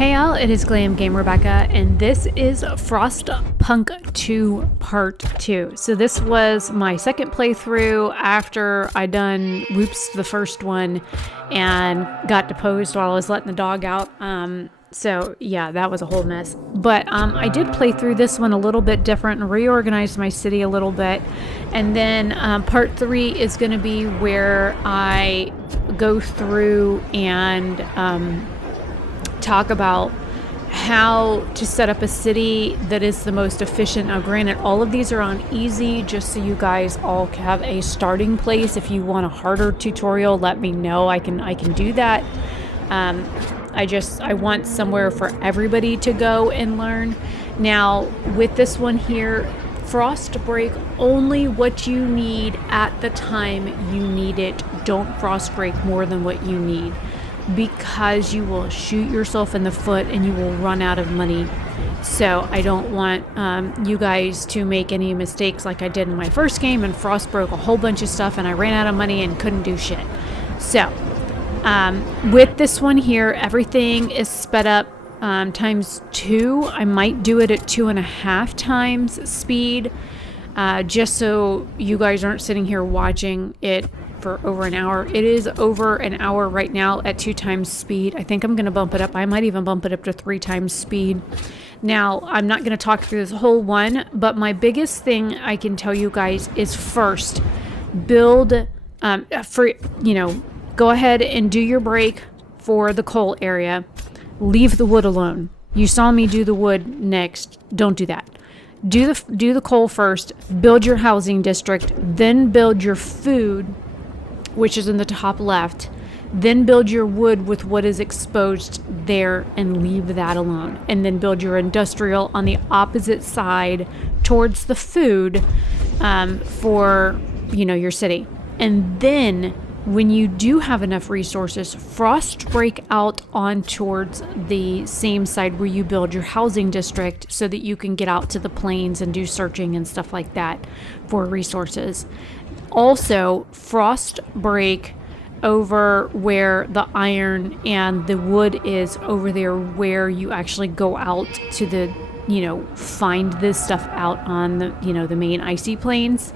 Hey all, it is Glam Game Rebecca, and this is Frostpunk 2 Part 2. So this was my second playthrough after I done whoops the first one and got deposed while I was letting the dog out. So yeah, that was a whole mess. But I did play through this one a little bit different and reorganized my city a little bit. And then Part 3 is going to be where I go through and talk about how to set up a city that is the most efficient. Now granted, all of these are on easy just so you guys all have a starting place. If you want a harder tutorial, let me know. I can do that. I want somewhere for everybody to go and learn. Now with this one here, frost break only what you need at the time you need it. Don't frost break more than what you need, because you will shoot yourself in the foot and you will run out of money. So I don't want you guys to make any mistakes like I did in my first game and frost broke a whole bunch of stuff and I ran out of money and couldn't do shit. So with this one here, everything is sped up times 2. I might do it at 2.5 times speed, just so you guys aren't sitting here watching it for over an hour. It is over an hour right now at 2 times speed. I think I'm going to bump it up. I might even bump it up to 3 times speed. Now, I'm not going to talk through this whole one, but my biggest thing I can tell you guys is first, build, go ahead and do your break for the coal area. Leave the wood alone. You saw me do the wood next. Don't do that. Do the coal first, build your housing district, then build your food, which is in the top left, then build your wood with what is exposed there and leave that alone, and then build your industrial on the opposite side towards the food for your city. And then when you do have enough resources, frost break out on towards the same side where you build your housing district so that you can get out to the plains and do searching and stuff like that for resources. Also, frost break over where the iron and the wood is over there, where you actually go out to the, find this stuff out on the, the main icy plains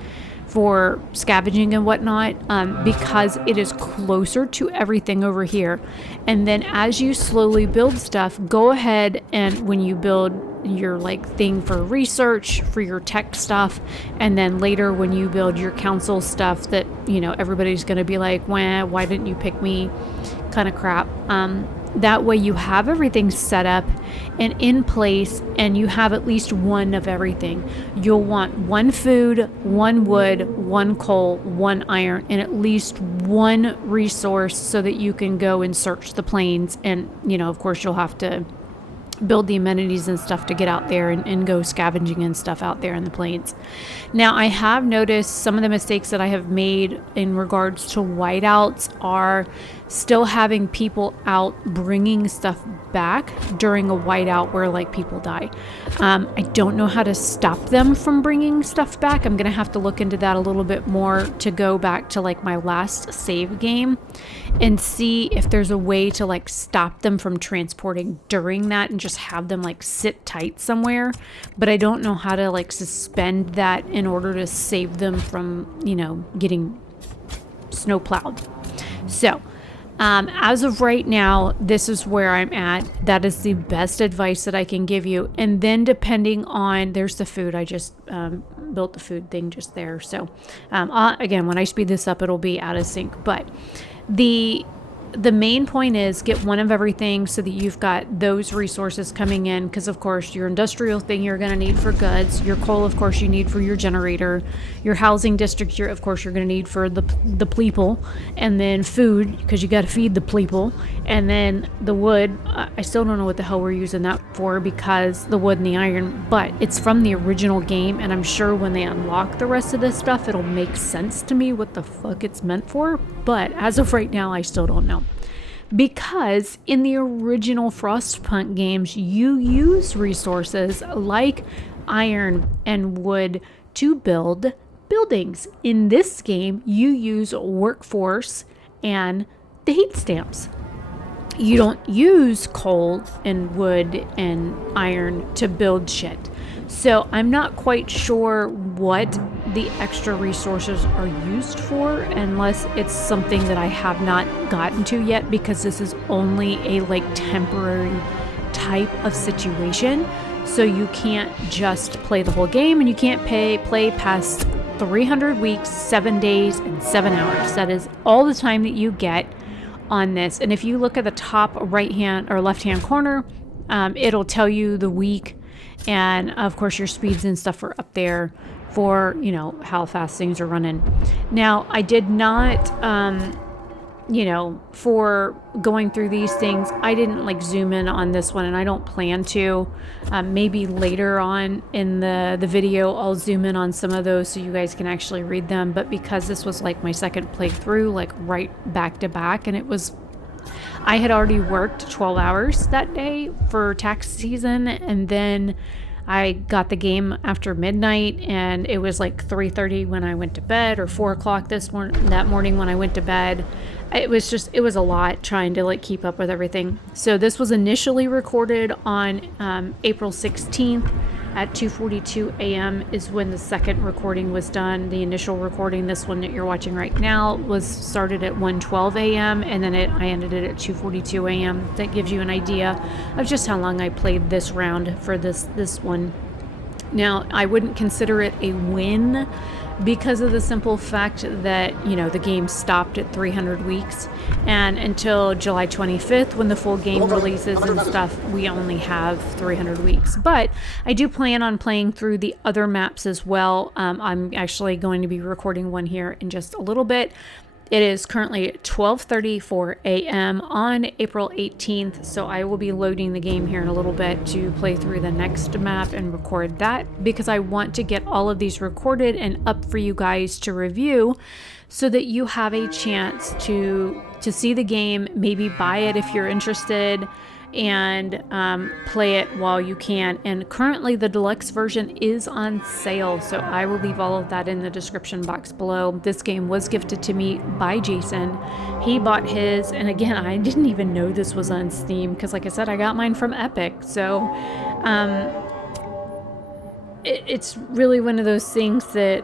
for scavenging and whatnot, because it is closer to everything over here. And then as you slowly build stuff, go ahead and when you build your thing for research, for your tech stuff, and then later when you build your council stuff that everybody's going to be like, why didn't you pick me kind of crap, that way you have everything set up and in place, and you have at least one of everything. You'll want 1 food, 1 wood, 1 coal, 1 iron, and at least 1 resource so that you can go and search the plains. And of course you'll have to build the amenities and stuff to get out there and go scavenging and stuff out there in the plains. Now, I have noticed some of the mistakes that I have made in regards to whiteouts are still having people out bringing stuff back during a whiteout where people die. I don't know how to stop them from bringing stuff back. I'm gonna have to look into that a little bit more to go back to my last save game and see if there's a way to stop them from transporting during that and just have them sit tight somewhere. But I don't know how to suspend that in order to save them from getting snow plowed. So as of right now, this is where I'm at. That is the best advice that I can give you. And then depending on, there's the food. I just built the food thing just there. So again, when I speed this up, it'll be out of sync. But the main point is get 1 of everything so that you've got those resources coming in, because of course your industrial thing you're going to need for goods, your coal of course you need for your generator, your housing district of course you're going to need for the people, and then food because you got to feed the people, and then the wood. I still don't know what the hell we're using that for, because the wood and the iron, but it's from the original game, and I'm sure when they unlock the rest of this stuff it'll make sense to me what the fuck it's meant for, but as of right now I still don't know. Because in the original Frostpunk games, you use resources like iron and wood to build buildings. In this game, you use workforce and the heat stamps. you don't use coal and wood and iron to build shit. So I'm not quite sure what the extra resources are used for, unless it's something that I have not gotten to yet, because this is only a like temporary type of situation. So you can't just play the whole game, and you can't play past 300 weeks, 7 days, and 7 hours. That is all the time that you get on this. And if you look at the top right hand or left hand corner, it'll tell you the week, and of course your speeds and stuff are up there for, you know, how fast things are running. Now, I did not you know, for going through these things, I didn't like zoom in on this one, and I don't plan to. Maybe later on in the video I'll zoom in on some of those so you guys can actually read them. But because this was like my second playthrough, like right back to back, and I had already worked 12 hours that day for tax season, and then I got the game after midnight, and it was like 3:30 when I went to bed, or 4 o'clock that morning when I went to bed. It was a lot trying to like keep up with everything. So this was initially recorded on April 16th at 2:42 a.m. is when the second recording was done. The initial recording, this one that you're watching right now, was started at 1:12 a.m. and then I ended it at 2:42 a.m. That gives you an idea of just how long I played this round for this one. Now, I wouldn't consider it a win because of the simple fact that, you know, the game stopped at 300 weeks, and until July 25th, when the full game releases and stuff, we only have 300 weeks. But I do plan on playing through the other maps as well. I'm actually going to be recording one here in just a little bit. It is currently 12:34 a.m. on April 18th, so I will be loading the game here in a little bit to play through the next map and record that, because I want to get all of these recorded and up for you guys to review, so that you have a chance to see the game, maybe buy it if you're interested, and play it while you can. And currently the deluxe version is on sale, so I will leave all of that in the description box below. This game was gifted to me by Jason. He bought his, and again, I didn't even know this was on Steam, because like I said, I got mine from Epic. So it's really one of those things that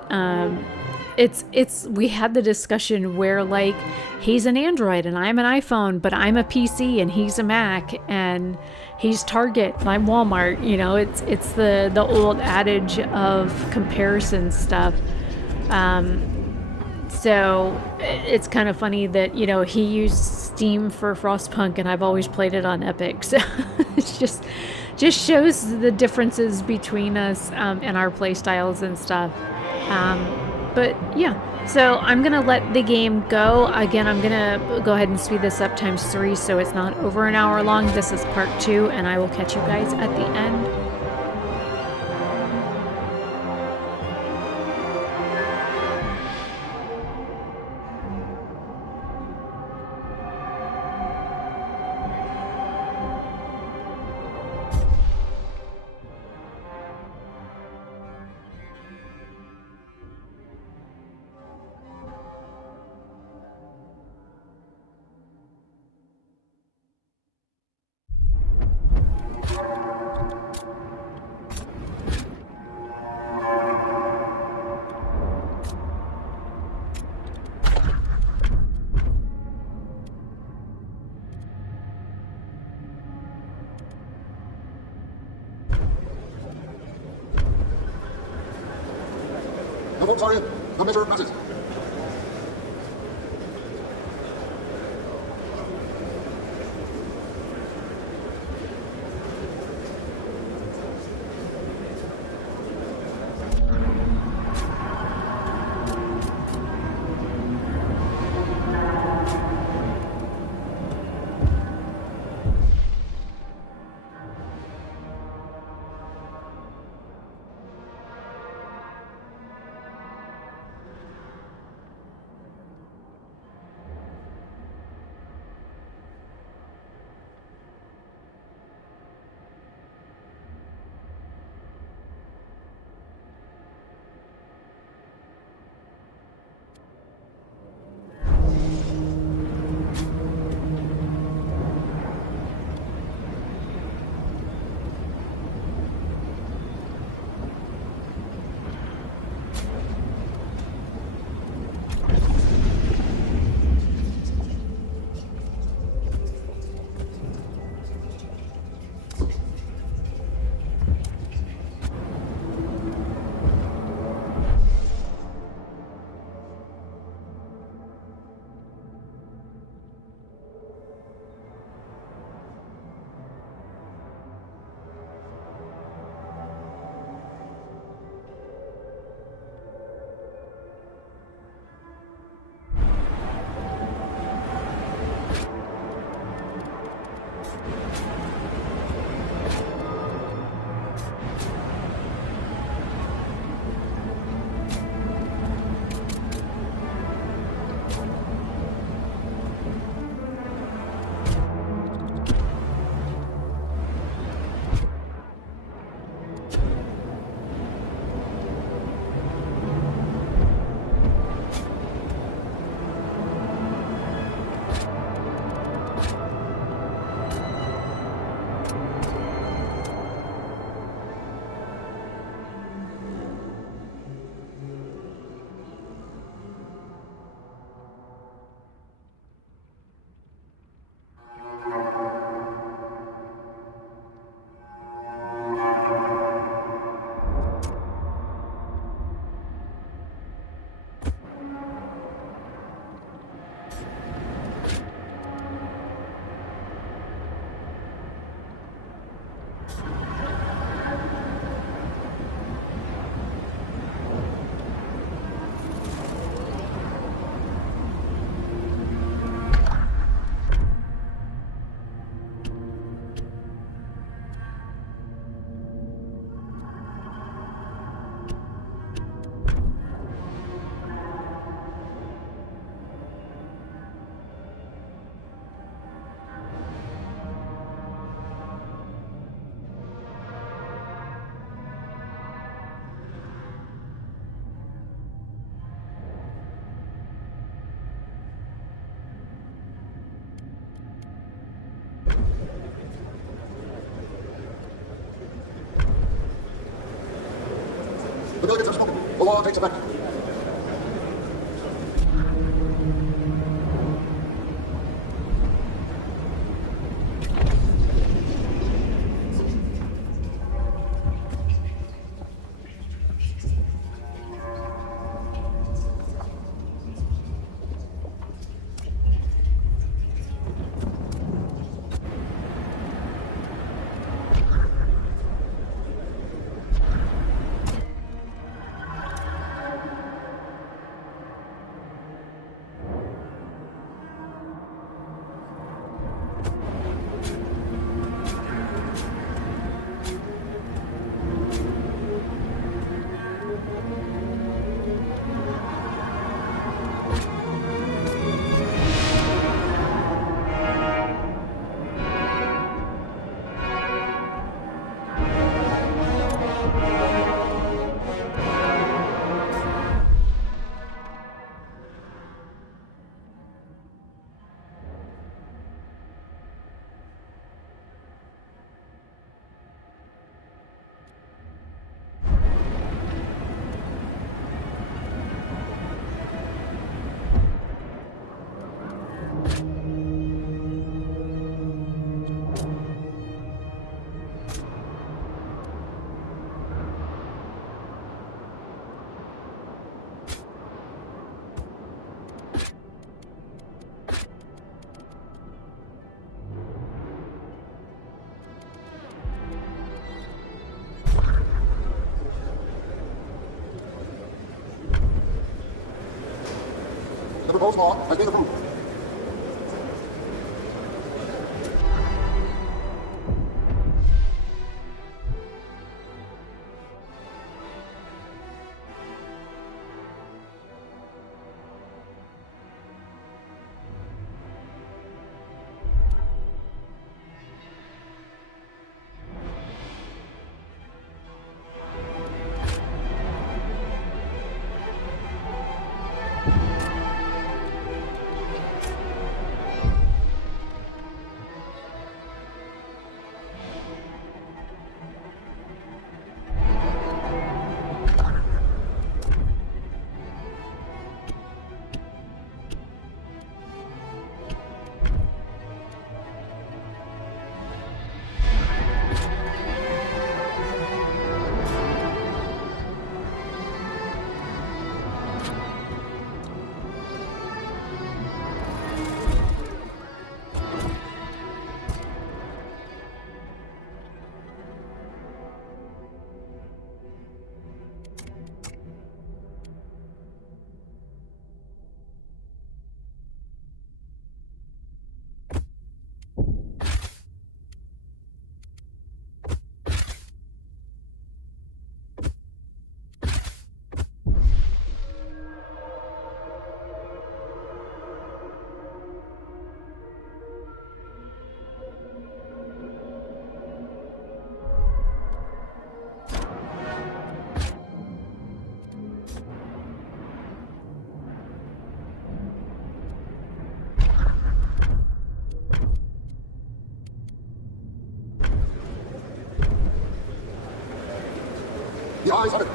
we had the discussion where, like, he's an Android and I'm an iPhone, but I'm a PC and he's a Mac, and he's Target and I'm Walmart. You know, it's the old adage of comparison stuff. So it's kind of funny that, you know, he used Steam for Frostpunk and I've always played it on Epic. So it's just shows the differences between us and our play styles and stuff. But yeah, so I'm going to let the game go. Again, I'm going to go ahead and speed this up ×3 so it's not over an hour long. This is part 2, and I will catch you guys at the end. No fault, sorry. The measure passes. The delegates have spoken. The law takes effect. The proposed law has been approved. The ayes have it.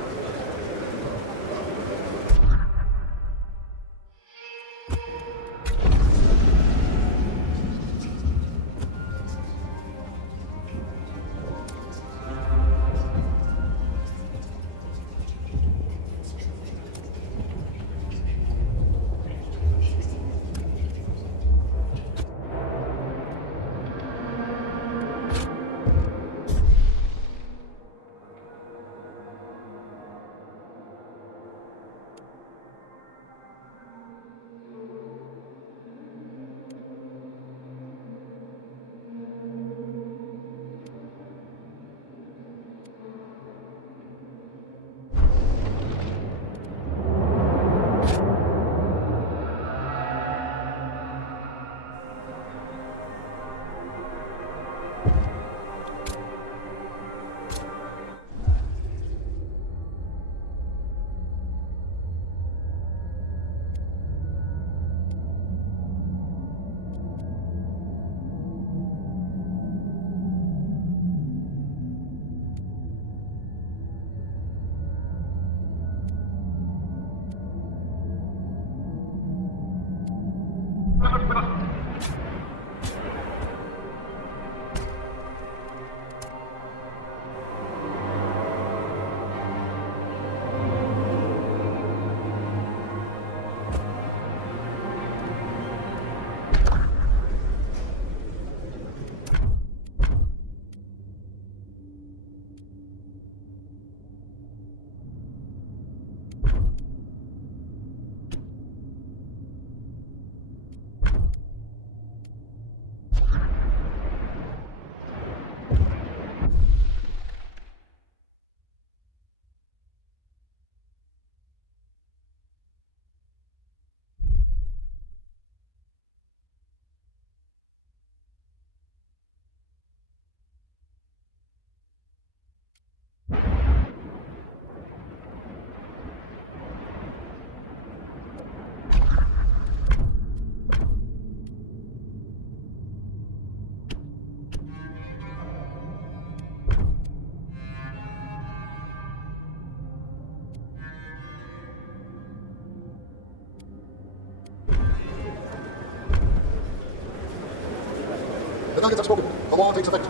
delegates have spoken. The law takes effect.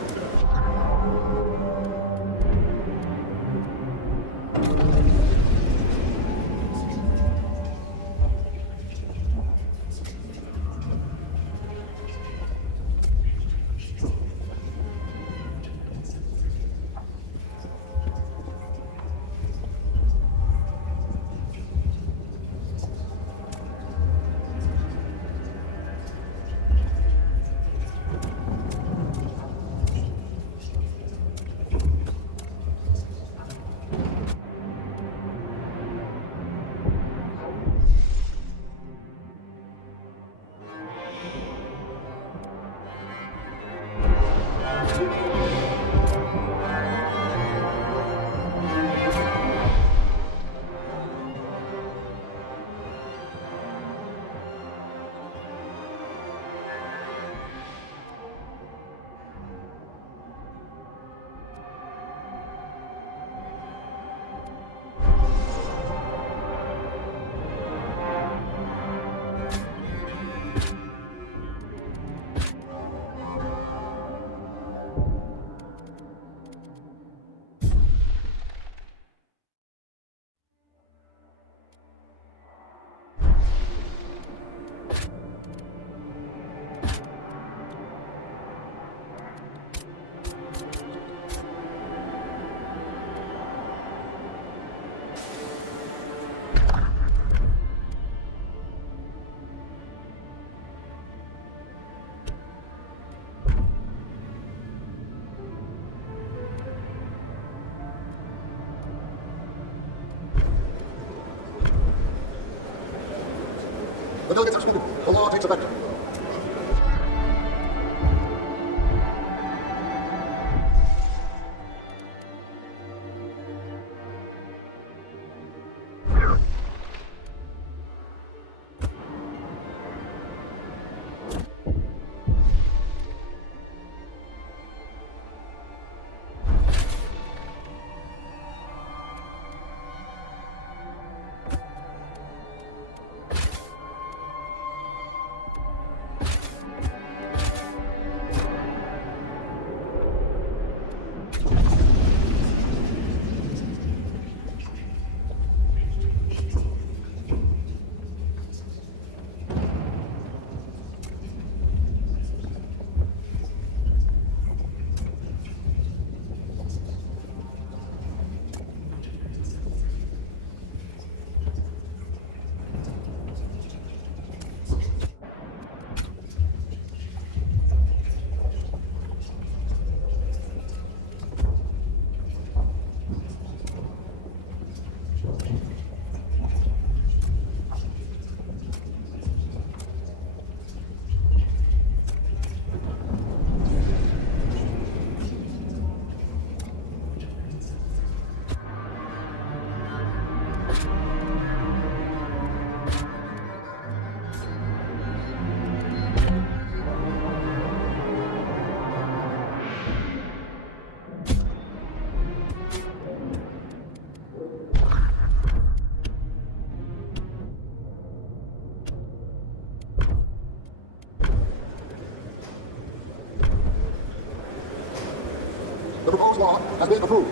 The delegates have spoken. The law takes effect. The proposed law has been approved.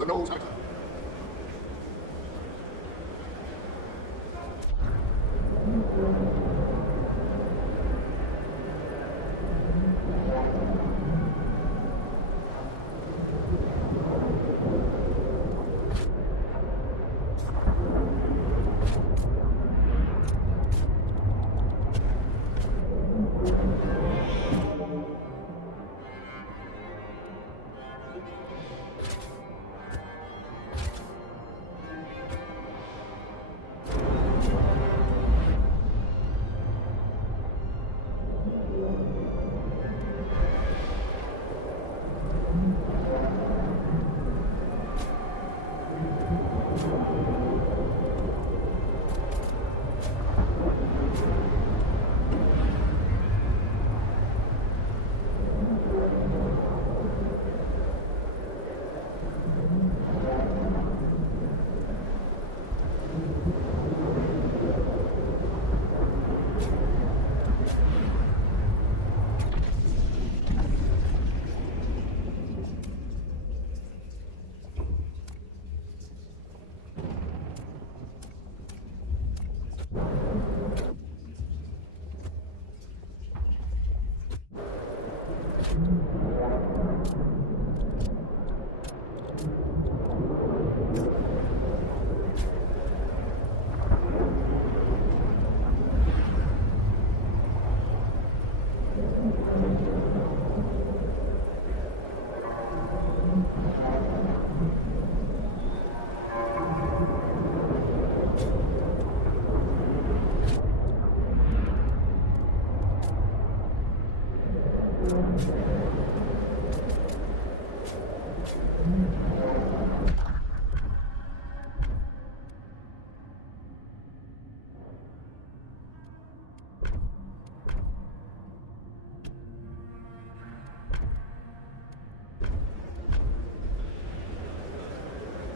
The nose actor.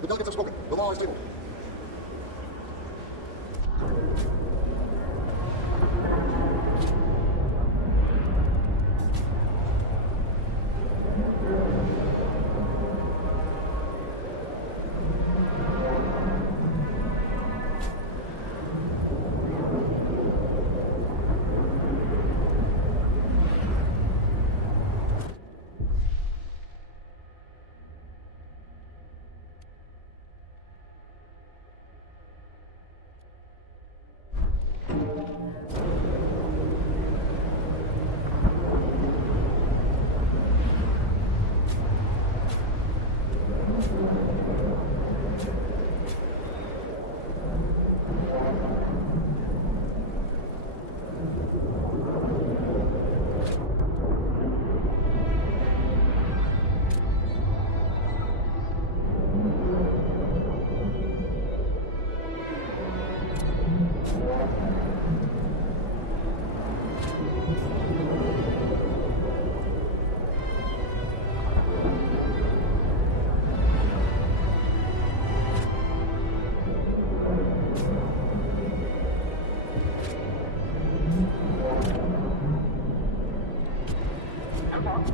The delegates have spoken. The law is tabled.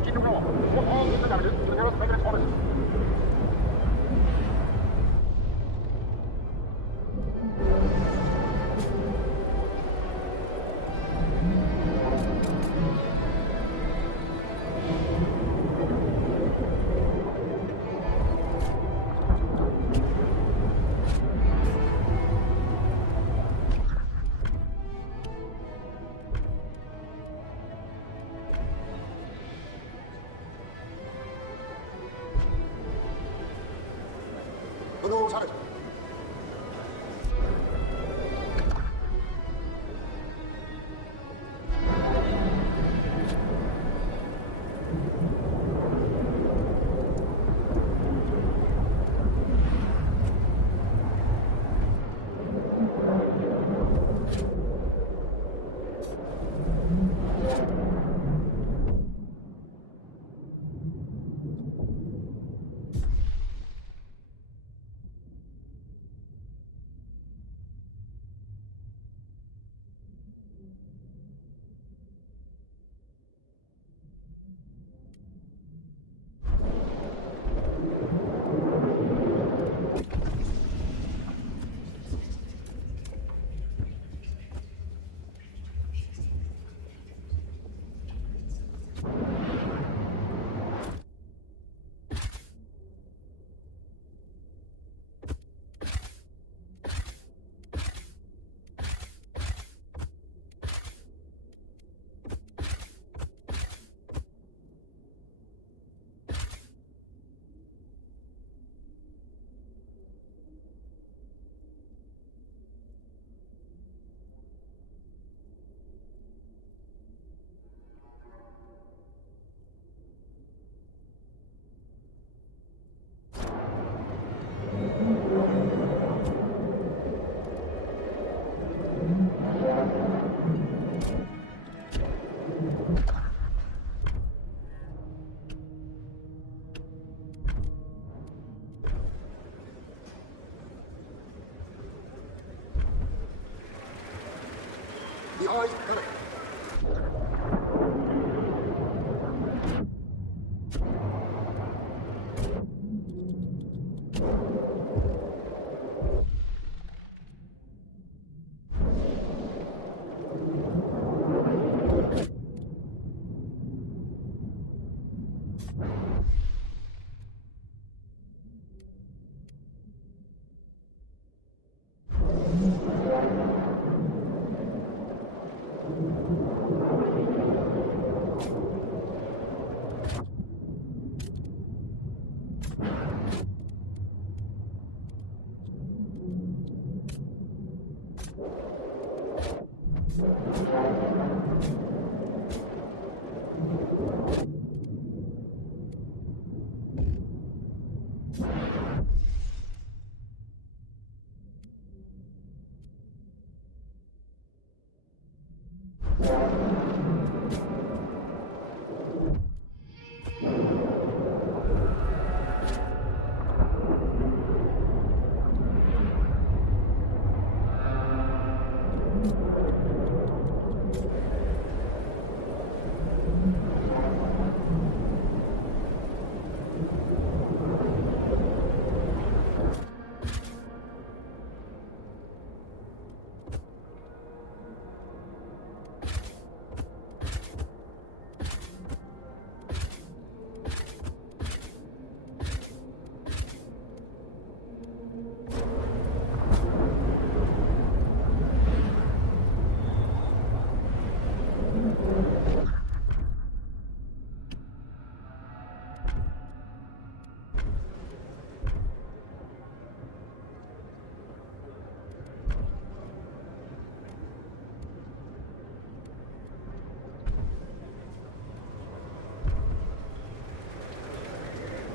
Keep your roll. Put all the damages to the nearest maintenance office. The nose has it. eyes panic.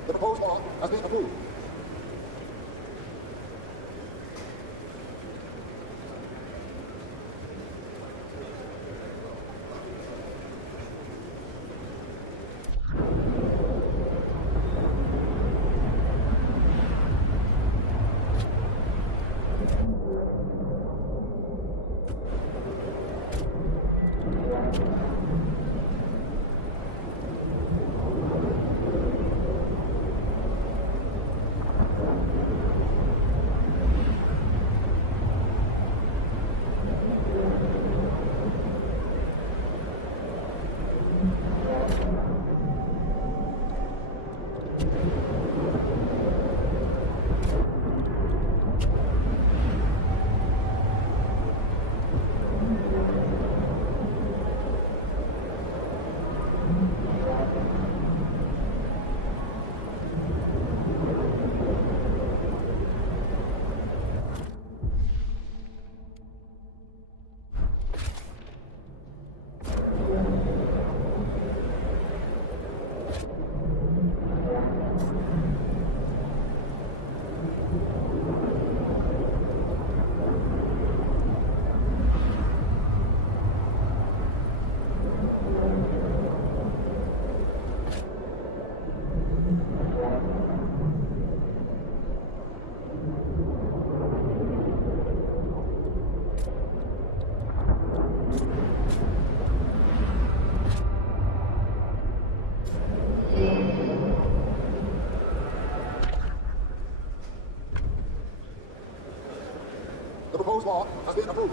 The proposed law has been approved. The proposed law has been approved.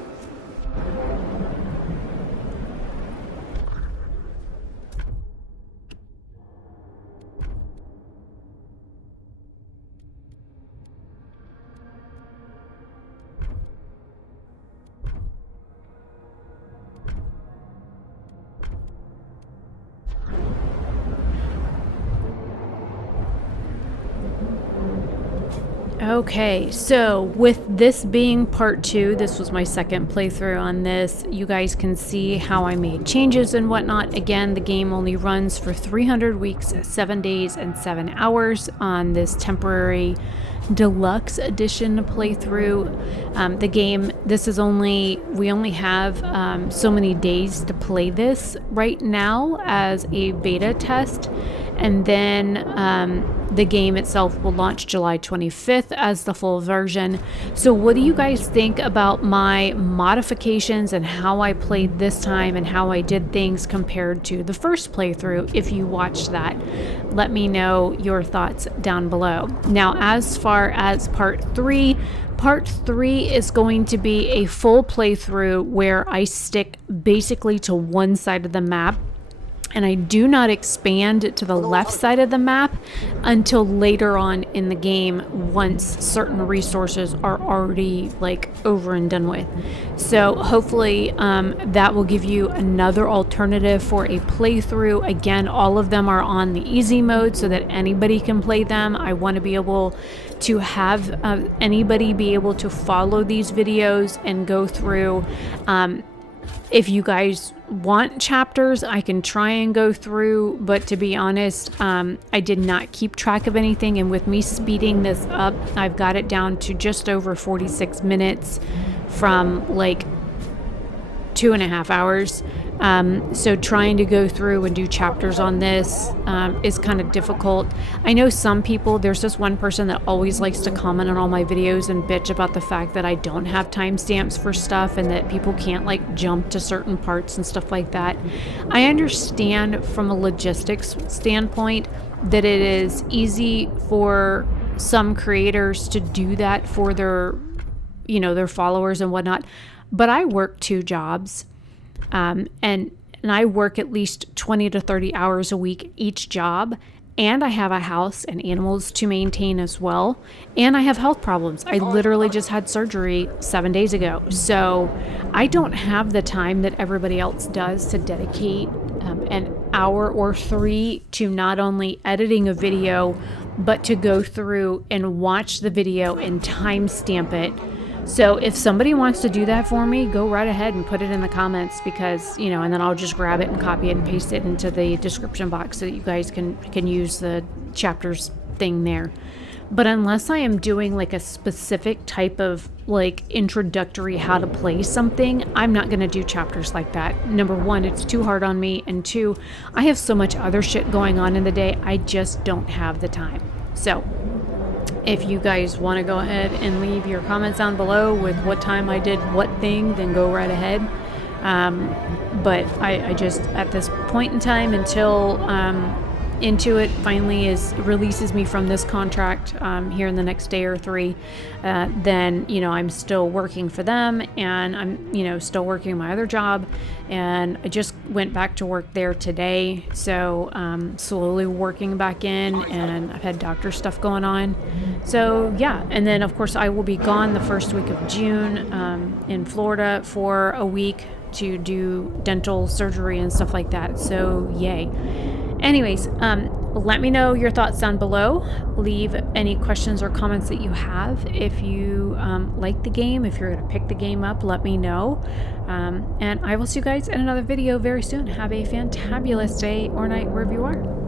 Okay, so with this being part 2, this was my second playthrough on this. You guys can see how I made changes and whatnot. Again, the game only runs for 300 weeks, 7 days, and 7 hours on this temporary deluxe edition playthrough. The game, we only have so many days to play this right now as a beta test. And then the game itself will launch July 25th as the full version. So what do you guys think about my modifications and how I played this time and how I did things compared to the first playthrough? If you watched that, let me know your thoughts down below. Now, as far as part 3 is going to be a full playthrough where I stick basically to one side of the map, and I do not expand to the left side of the map until later on in the game, once certain resources are already like over and done with. So hopefully that will give you another alternative for a playthrough. Again, all of them are on the easy mode so that anybody can play them. I want to be able to have anybody be able to follow these videos and go through. If you guys want chapters, I can try and go through, but to be honest, I did not keep track of anything, and with me speeding this up, I've got it down to just over 46 minutes from like 2.5 hours. So trying to go through and do chapters on this is kind of difficult. I know some people, there's this one person that always likes to comment on all my videos and bitch about the fact that I don't have timestamps for stuff and that people can't like jump to certain parts and stuff like that. I understand from a logistics standpoint that it is easy for some creators to do that for their, you know, their followers and whatnot, but I work 2 jobs. And I work at least 20 to 30 hours a week each job, and I have a house and animals to maintain as well, and I have health problems. I literally just had surgery 7 days ago, so I don't have the time that everybody else does to dedicate an hour or 3 to not only editing a video, but to go through and watch the video and timestamp it. So if somebody wants to do that for me, go right ahead and put it in the comments, because, you know, and then I'll just grab it and copy it and paste it into the description box so that you guys can use the chapters thing there. But unless I am doing like a specific type of like introductory how to play something, I'm not going to do chapters like that. Number 1, it's too hard on me. And 2, I have so much other shit going on in the day. I just don't have the time. So if you guys want to go ahead and leave your comments down below with what time I did what thing, then go right ahead. But I just, at this point in time, until Intuit finally releases me from this contract here in the next day or 3, then, you know, I'm still working for them, and I'm, you know, still working my other job, and I just went back to work there today, so slowly working back in, and I've had doctor stuff going on. So yeah, and then of course I will be gone the first week of June in Florida for a week to do dental surgery and stuff like that, so yay. Anyways, let me know your thoughts down below. Leave any questions or comments that you have. If you like the game, if you're going to pick the game up, let me know. And I will see you guys in another video very soon. Have a fantabulous day or night wherever you are.